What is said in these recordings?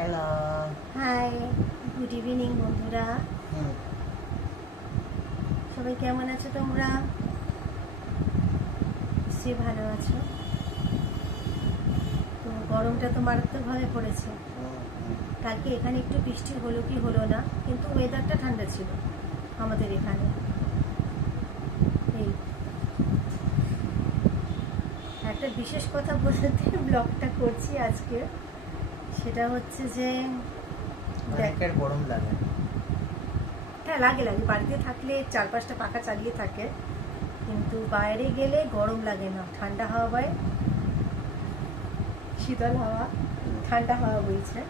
Hello. High, good evening বন্ধুরা। সবাই কেমন আছো তোমরা? নিশ্চয়ই ভালো আছো। তো গরমটা তো মারাত্মকভাবে পড়েছে। কালকে এখানে একটু বৃষ্টি হলো কি হলো না, কিন্তু ওয়েদারটা ঠান্ডা ছিল আমাদের এখানে। এই একটা বিশেষ কথা বলতে ব্লগটা করছি আজকে, সেটা হচ্ছে যে অনেকের গরম লাগে। হ্যাঁ, লাগে লাগে। বাড়িতে থাকলে 4-5টা পাখা চালিয়ে থাকে, কিন্তু বাইরে গেলে গরম লাগে না। ঠান্ডা হাওয়া বয়, শীতল হাওয়া, ঠান্ডা হাওয়া বইছে।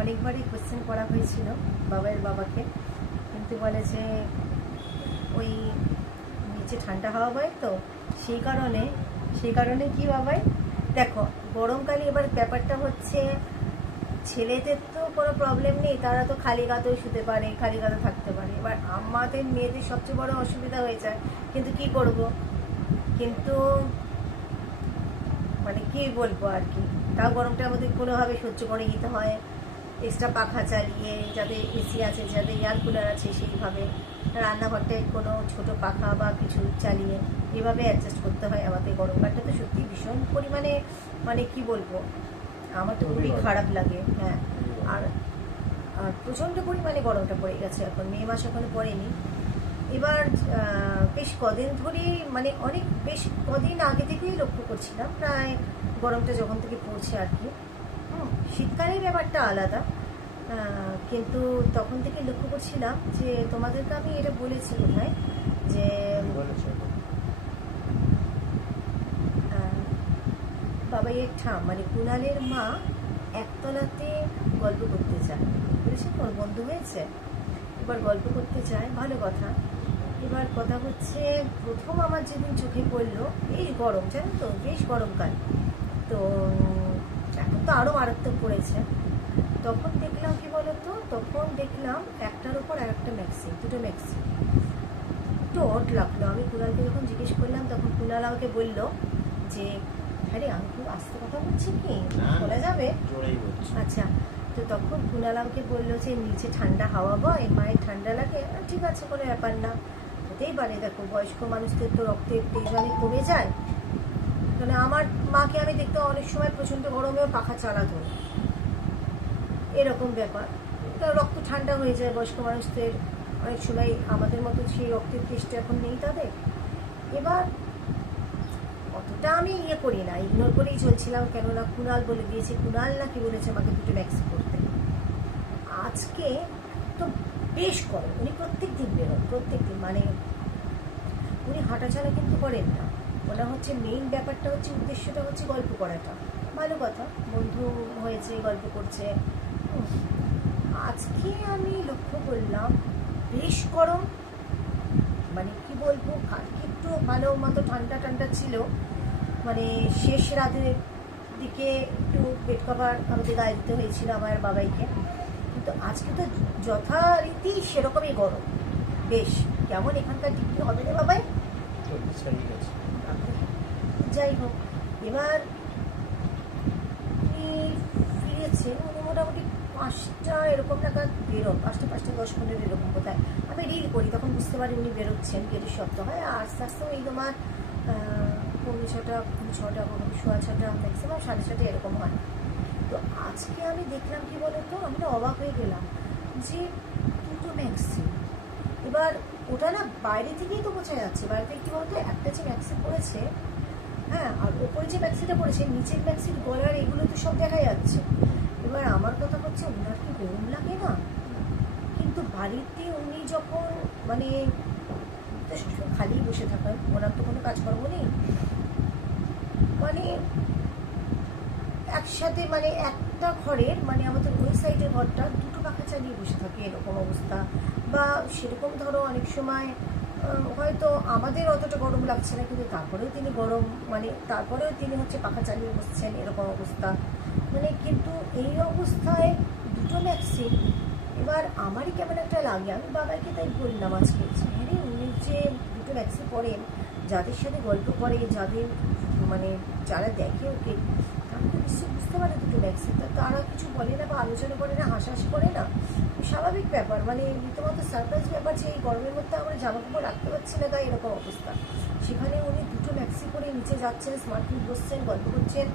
অনেকবারই কোশ্চেন করা হয়েছিল বাবার বাবাকে, কিন্তু বলে যে ওই নিচে ঠান্ডা হাওয়া বয়, তো সেই কারণে কি বাবাই দেখো, গরমকালে এবার ব্যাপারটা হচ্ছে ছেলেদের তো কোনো প্রবলেম নেই, তারা তো খালি গাতেও শুতে পারে, খালি গাতে থাকতে পারে। এবার আমাদের মেয়েদের সবচেয়ে বড় অসুবিধা হয়ে যায়, কিন্তু কি করব, কিন্তু মানে কি বলবো আর কি, তাও গরমটা আমাদের কোনোভাবে সহ্য করে নিতে হয়। এক্সট্রা পাখা চালিয়ে, যাদের এসি আছে, যাদের এয়ার কুলার আছে, সেইভাবে রান্নাঘরটায় কোনো ছোট পাখা বা কিছু চালিয়ে এভাবে অ্যাডজাস্ট করতে হয় আমাদের। গরমকালটা তো সত্যি ভীষণ পরিমাণে, মানে কি বলবো, আমার তো খুবই খারাপ লাগে। হ্যাঁ, আর আর প্রচণ্ড পরিমাণে গরমটা পড়ে গেছে। এখন মে মাস এখনো পড়েনি। এবার বেশ কদিন ধরেই, মানে বেশ কদিন আগে থেকেই লক্ষ্য করছিলাম, প্রায় গরমটা যখন থেকে পড়ছে আর কি। শীতকালের ব্যাপারটা আলাদা, কিন্তু তখন থেকে লক্ষ্য করছিলাম যে তোমাদেরকে আমি এটা বলেছি বোধহয়, যে বাবাইয়ের ঠাম মানে কুণালের মা একতলাতে গল্প করতে চায়, বুঝেছি, ওর বন্ধু হয়েছে, এবার গল্প করতে চায়, ভালো কথা। এবার কথা হচ্ছে, প্রথম আমার যেদিন চোখে পড়লো, বেশ গরম, জানো তো, বেশ গরমকাল তো, এখন তো আরও মারাত্মক পড়েছে। তখন দেখলাম কি বলতো, তখন দেখলাম একটার ওপর আর একটা ম্যাক্সি, দুটো ম্যাক্সি। একটু অড লাগলো। আমি কুণালকে যখন জিজ্ঞেস করলাম, তখন কুণাল আমাকে বললো যে হ্যাঁ রে, আমি খুব আস্তে কথা বলছি, কি বলা যাবে? আচ্ছা, তো তখন কুণাল আমাকে বললো যে নিচে ঠান্ডা হাওয়া বয়, মায়ের ঠান্ডা লাগে। ঠিক আছে, কোনো ব্যাপার না, হতেই পারে। দেখো, বয়স্ক মানুষদের তো রক্তের তেজ অনেক কমে যায়। মানে আমার মাকে আমি দেখতে অনেক সময় প্রচণ্ড গরমেও পাখা চালাতো, এরকম ব্যাপার। তো রক্ত ঠান্ডা হয়ে যায় বয়স্ক মানুষদের অনেক সময়, আমাদের মতো সেই রক্তের তেজটা এখন নেই তাদের। এবার অতটা আমি করি না, ইগনোর করেই চলছিলাম, কেননা কুণাল বলে দিয়েছে, কুণাল নাকি বলেছে আমাকে দুটো ম্যাক্সি করতে। আজকে তো বেশ করে, উনি প্রত্যেক দিন বেরোন, প্রত্যেক দিন, মানে উনি হাঁটাচলা কিন্তু করেন না। ওনার হচ্ছে মেইন ব্যাপারটা হচ্ছে, উদ্দেশ্যটা হচ্ছে গল্প করাটা। ভালো কথা, বন্ধু হয়েছে, গল্প করছে। আজকে আমি লক্ষ্য করলাম বেশ গরম, মানে কি বলবো, কালকে একটু ভালো মতো ঠান্ডা ঠান্ডা ছিল, মানে শেষ রাতের দিকে একটু বেড কভার আমাদের গায়ে দিতে হয়েছিল আমার বাবাইকে। কিন্তু আজকে তো যথারীতি সেরকমই গরম। বেশ কেমন এখানকার ডিগ্রি হবে রে বাবাই? যাই হোক, এবার উনি ফিরেছে, উনি মোটামুটি 5টা এরকম নাগাদ বেরোন, 5:10 এরকম কোথায়। আমি রিল করি, তখন বুঝতে পারি উনি বেরোচ্ছেন, গেটের শব্দ হয়। আর আস্তে আস্তে এই তোমার 6:45, 6:15, ম্যাক্সিমাম 6:30 এরকম হয়। তো আজকে আমি দেখলাম কি বলতো, আমি না অবাক হয়ে গেলাম যে দুটো ম্যাক্সি। এবার ওটা না বাইরে থেকেই তো বোঝা যাচ্ছে, বাইরে থেকে কি বলতো, একটা যে ম্যাক্সি পড়েছে, হ্যাঁ, আর ওপরে যে ম্যাক্সিটা পড়েছে, নিচের ম্যাক্সির গলার এগুলো তো সব দেখা যাচ্ছে। এবার আমার কথা হচ্ছে, ওনার কি গরম লাগে না? কিন্তু বাড়িতে উনি যখন, মানে খালি বসে থাকেন, ওনার তো কোনো কাজকর্ম নেই, মানে একসাথে, মানে একটা ঘরের, মানে আমাদের ওই সাইডের ঘরটা দুটো পাখা চালিয়ে বসে থাকে, এরকম অবস্থা। বা সেরকম ধরো অনেক সময় হয়তো আমাদের অতটা গরম লাগছে না, কিন্তু তারপরেও তিনি গরম, মানে তারপরেও তিনি হচ্ছে পাখা চালিয়ে বসছেন, এরকম অবস্থা। মানে কিন্তু এই অবস্থায় দুটো ম্যাক্সি, এবার আমারই কেমন একটা লাগে। আমি বাবাকে তাই বললাম আজকে, হ্যাঁ রে, উনি যে দুটো ম্যাক্সি পরেন, যাদের সাথে গল্প করে, যাদের মানে যারা দেখে ওকে, আমি তো নিশ্চয়ই বুঝতে পারি দুটো ম্যাক্সি, তারা কিছু বলে না বা আলোচনা করে না, হাসাহাসি করে না, স্বাভাবিক ব্যাপার, মানে রীতিমতো সারপ্রাইজ ব্যাপার যে এই গরমের মধ্যে আমরা জামা কাপড় রাখতে পারছি না গায়ে, এরকম অবস্থা। সেখানে উনি দুটো ম্যাক্সি করে নিচে যাচ্ছেন, স্মার্টফোন বসছেন, গল্প করছেন,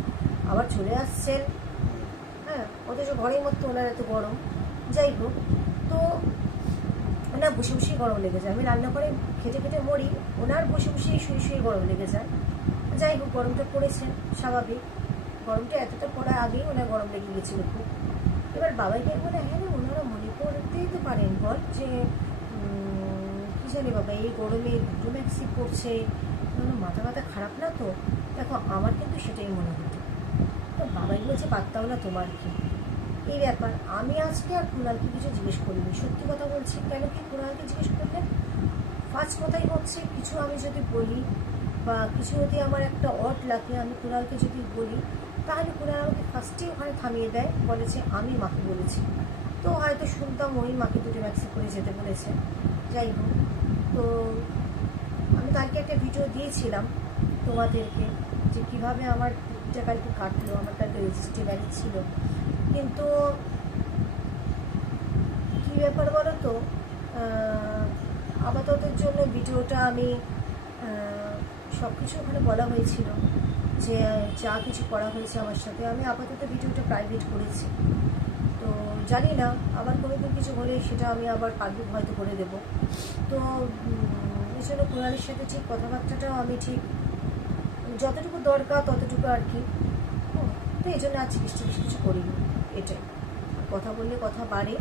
আবার চলে আসছেন, হ্যাঁ, অথচ ঘরের মধ্যে ওনার এত গরম। যাই হোক, তো ওনার বসে বসেই গরম লেগে যায়, আমি রান্না করে খেটে খেটে মরি, ওনার বসে বসেই শুয়ে শুয়ে গরম লেগে যায়। যাই হোক, গরমটা পড়েছে স্বাভাবিক, গরমটা এতটা পড়ার আগেই ওনার গরম লেগে গেছিলো খুব। এবার বাবাইকে বলে, হ্যাঁ রে, ওনারা মনে করতেই তো পারেন বল যে কী জানি বাবা এই গরমে দুটো ম্যাক্সি পড়ছে, মাথা ব্যথা খারাপ না তো? দেখো আমার কিন্তু সেটাই মনে হতো। তো বাবাই বলছে পাত্তাও না তোমার কি, এই ব্যাপার। আমি আজকে আর কুণালকে কিছু জিজ্ঞেস করিনি, সত্যি কথা বলছি। কেন কি কুণালকে জিজ্ঞেস করলেন? ফার্স্ট কথাই হচ্ছে, কিছু আমি যদি বলি বা কিছু যদি আমার একটা অড লাগে, আমি কুণালকে যদি বলি, তাহলে কুণাল আমাকে ফার্স্টেই ওখানে থামিয়ে দেয়, বলেছে আমি মাকে বলেছি। তো হয়তো শুনতাম ওই মাকে দুটো ম্যাক্সি করে যেতে বলেছে। যাই হোক, তো আমি কালকে একটা ভিডিও দিয়েছিলাম তোমাদেরকে যে কীভাবে আমার টাকা একটু কাটলো, আমার কালকে রেজিস্ট্রি ম্যারেজ ছিল। কিন্তু কী ব্যাপার বলো তো, আপাততের জন্য ভিডিওটা আমি সব কিছু ওখানে বলা হয়েছিল যে যা কিছু করা হয়েছে আমার সাথে, আমি আপাতত ভিডিওটা প্রাইভেট করেছি। তো জানি না আবার কোনো দিন কিছু হলে সেটা আমি আবার পাবলিক হয়তো করে দেবো। তো এই জন্য কুণালের সাথে ঠিক কথাবার্তাটাও আমি ঠিক যতটুকু দরকার ততটুকু আর কি। তো এই জন্য আজ কিছু করিনি, এটাই। কথা বললে কথা বাড়ে,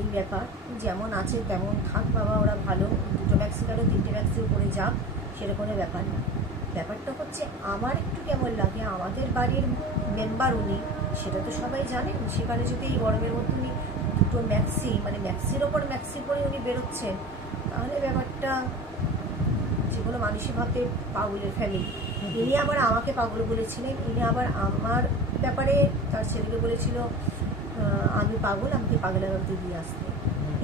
এই ব্যাপার। যেমন আছে তেমন থাক বাবা, ওরা ভালো, দুটো ম্যাক্সি গেল, তিনটে ম্যাক্সিও করে যাক, সেটা কোনো ব্যাপার না। ব্যাপারটা হচ্ছে আমার একটু কেমন লাগে, আমাদের বাড়ির মেম্বার উনি, সেটা তো সবাই জানেন। সেখানে যদি এই গরমের মধ্যে উনি দুটো ম্যাক্সি, মানে ম্যাক্সির ওপর ম্যাক্সি পরে উনি বেরোচ্ছেন, তাহলে ব্যাপারটা যে কোনো মানুষই ভাবতে পাগলের ফ্যামিলি। ইনি আবার আমাকে পাগল বলেছিলেন, ইনি আবার আমার ব্যাপারে তার ছেলেকে বলেছিল আমি পাগল, আমাকে পাগলের মধ্যে দিয়ে আসতে।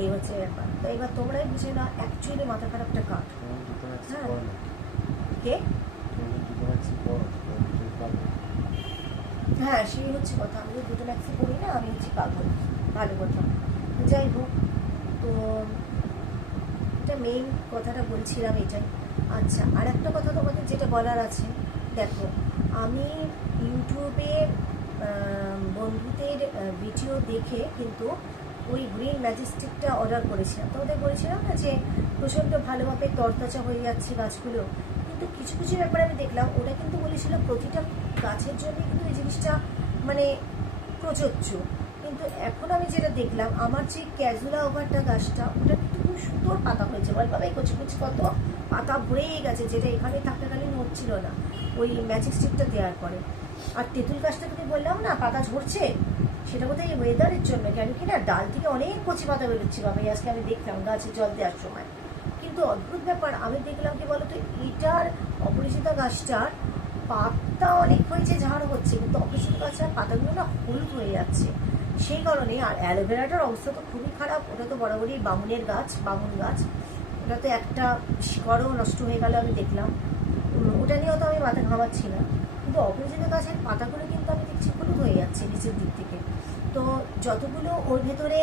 এই হচ্ছে ব্যাপার। তো এবার তোমরাই বুঝে না অ্যাকচুয়ালি মাথা খারাপটা কার। হ্যাঁ, কে? হ্যাঁ, সেই হচ্ছে কথা। আমি দুটো ম্যাক্সি পড়ি না, আমি হচ্ছে পাগল, ভালো কথা। যাই হোক, তো এটা মেইন কথাটা বলছিলাম এটাই। আচ্ছা, আর একটা কথা তোমাদের যেটা বলার আছে, দেখো আমি ইউটিউবে বন্ধুদের ভিডিও দেখে কিন্তু ওই গ্রিন ম্যাজেস্টিকটা অর্ডার করেছিলাম। তোমাদের বলেছিলাম না যে প্রচণ্ড ভালোভাবে তরতাজা হয়ে যাচ্ছে গাছগুলো। কিন্তু কিছু কিছু ব্যাপারে আমি দেখলাম, ওরা কিন্তু বলেছিল প্রতিটা গাছের জন্য কিন্তু এই জিনিসটা মানে প্রযোজ্য। কিন্তু এখন আমি যেটা দেখলাম, আমার যে ক্যাজুলা ওভারটা গাছটা, ওটা কিন্তু খুব সুন্দর পাতা হয়েছে, বলভাবে কচি কচি কত পাতা ভরেই গেছে, যেটা এখানে থাকাকালীন হচ্ছিল না ওই ম্যাজিক স্টিকটা দেওয়ার পরে। আর তেঁতুল গাছটা তুমি বললাম না পাতা ঝরছে, সেটা বোধহয় এই ওয়েদারের জন্য, কেন কি না ডাল থেকে অনেক কচি পাতা বেরোচ্ছিল। আমি আজকে আমি দেখলাম গাছে জল দেওয়ার সময়। কিন্তু অদ্ভুত ব্যাপার, আমি দেখলাম কি বলতো, এটার অপরিচিতা গাছটার পাতা অনেক হয়েছে, ঝাড় হচ্ছে, কিন্তু অপরিচিত গাছটার পাতাগুলো না হলুদ হয়ে যাচ্ছে। সেই কারণে, আর অ্যালোভেরাটার অবস্থা তো খুবই খারাপ। ওটা তো বরাবরই বামুন গাছ, ওটা তো একটা শিকড়ও নষ্ট হয়ে গেল আমি দেখলাম। ওটা নিয়েও তো আমি মাথা ঘামাচ্ছি না, কিন্তু অপরিচিত গাছের পাতাগুলো কিন্তু আমি দেখছি হলুদ হয়ে যাচ্ছে নিচের দিক থেকে। তো যতগুলো ওর ভেতরে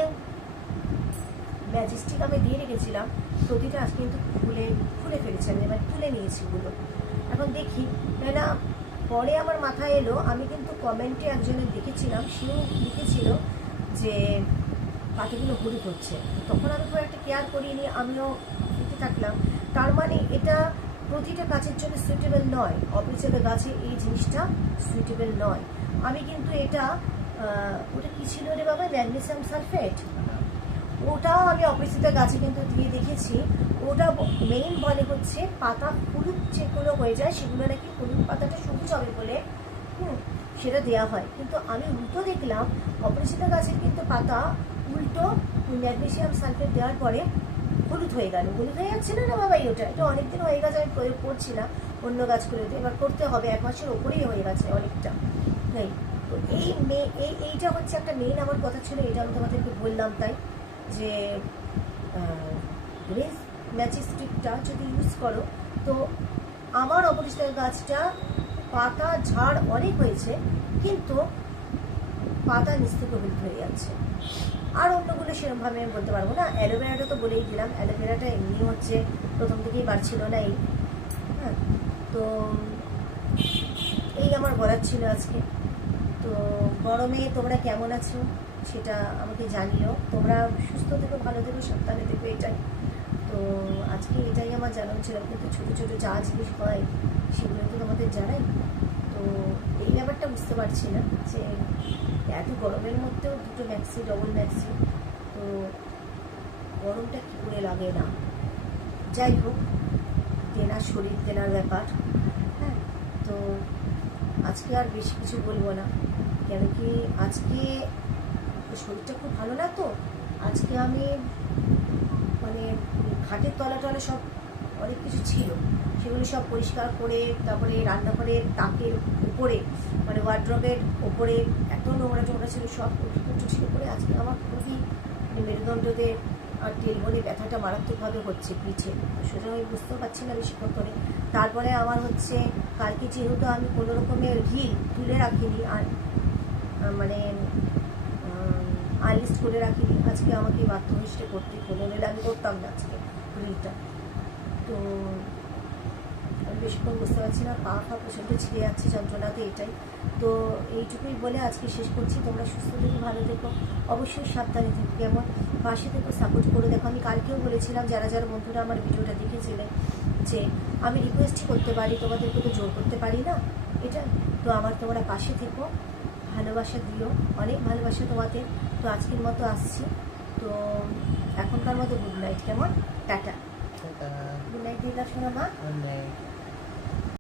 ম্যাজেস্টিক আমি দিয়ে রেখেছিলাম, প্রতিটা আজ কিন্তু খুলে ফেলেছি আমি, এবার তুলে নিয়েছি ওগুলো। এখন দেখি না, পরে আমার মাথায় এলো, আমি কিন্তু কমেন্টে একজনের দেখেছিলাম, সেও লিখেছিল যে পাতাগুলো হলুদ হচ্ছে। তখন আমি খুব একটা কেয়ার করিনি, আমিও দিতে থাকলাম। তার মানে এটা প্রতিটা গাছের জন্য সুইটেবল নয়, অপরিচিত গাছে এই জিনিসটা সুইটেবল নয়। আমি কিন্তু এটা ওটা কী ছিল রে বাবা, ম্যাগনেসিয়াম সালফেট, ওটাও আমি অপরিচিত গাছে কিন্তু দিয়ে দেখেছি। ওটা মেইন বলে হচ্ছে পাতা হলুদ যেগুলো হয়ে যায়, সেগুলো নাকি হলুদ পাতাটা সবুজ হবে বলে সেটা দেওয়া হয়। কিন্তু আমি উল্টো দেখলাম, অপরিচিত গাছের কিন্তু পাতা উল্টো ম্যাগনেসিয়াম সালফেট দেওয়ার পরে হলুদ হয়ে গেল। হলুদ হয়ে যাচ্ছে না বাবা, এটা অনেকদিন হয়ে গেছে আমি প্রয়োগ করছি না অন্য গাছগুলোতে, এবার করতে হবে, 1 মাসের ওপরেই হয়ে গেছে অনেকটা। নেই তো এইটা হচ্ছে একটা মেইন আমার কথা ছিল, এটা আমি তোমাদেরকে বললাম। তাই যে গ্রিন ম্যাজিক স্টিকটা যদি ইউজ করো, তো আমার অপরিচিত গাছটা পাতা ঝাড় অনেক হয়েছে, কিন্তু পাতা নিচ থেকে হলুদ হয়ে যাচ্ছে। আর অন্যগুলো সেরকমভাবে আমি বলতে পারবো না। অ্যালোভেরাটা তো বলেই দিলাম, অ্যালোভেরাটা এমনি হচ্ছে প্রথম থেকেই বাড়ছিল না এই। হ্যাঁ, তো এই আমার বলার ছিল আজকে। তো গরমে তোমরা কেমন আছো সেটা আমাকে জানিও। তোমরা সুস্থ থেকো, ভালো থেকো, সাবধানে থেকো, এটাই। তো আজকে এটাই আমার জানানো ছিল। কিন্তু ছোটো ছোটো যা জিনিস হয় সেগুলো তো তোমাদের জানাই। তো এই ব্যাপারটা বুঝতে পারছি না যে এত গরমের মধ্যেও দুটো ম্যাক্সি, ডবল ম্যাক্সি, তো গরমটা কী করে লাগে না। যাই হোক, দেনার শরীর দেনার ব্যাপার। হ্যাঁ, তো আজকে আর বেশি কিছু বলবো না, কেন কি আজকে শরীরটা খুব ভালো না। তো আজকে আমি মানে খাটের তলা টলা সব অনেক কিছু ছিল, সেগুলো সব পরিষ্কার করে, তারপরে রান্নাঘরের তাকের উপরে মানে ওয়ার্ড্রবের ওপরে এত নোংরা টোংরা ছিল, সব ছিল করে আজকে আমার খুবই মানে মেরুদণ্ডতে আর টেলবনে ব্যথাটা মারাত্মকভাবে হচ্ছে পিঠে। সেটা আমি বুঝতেও পারছি না বেশিক্ষণ করে। তারপরে আমার হচ্ছে কালকে যেহেতু আমি কোনো রকমের রিল তুলে রাখিনি, আর মানে আনলিস্ট করে রাখিনি, আজকে আমাকে বাধ্য হয়েছে করতে হলো, নইলে আমি করতাম না আজকে রিলটা। তো আমি বেশিক্ষণ বুঝতে পারছি না, পা ফা প্রচণ্ড ছিঁড়ে যাচ্ছে যন্ত্রণাতে, এটাই। তো এইটুকুই বলে আজকে শেষ করছি। তোমরা সুস্থ থেকো, ভালো থেকো, অবশ্যই সাবধানে থেকো, কেমন পাশে থেকো, সাপোর্ট করে দেখো। আমি কালকেও বলেছিলাম, যারা যারা বন্ধুরা আমার ভিডিওটা দেখেছিলেন, যে আমি রিকোয়েস্টই করতে পারি, তোমাদেরকে তো জোর করতে পারি না, এটা। তো আমার তোমরা পাশে থেকো, ভালোবাসা দিও, অনেক ভালোবাসা তোমাদের। তো আজকের মতো আসছি। তো এখনকার মতো গুড নাইট, কেমন, টাটা। সেটা গুড নাইট দিলাম শোনা মা। অনেক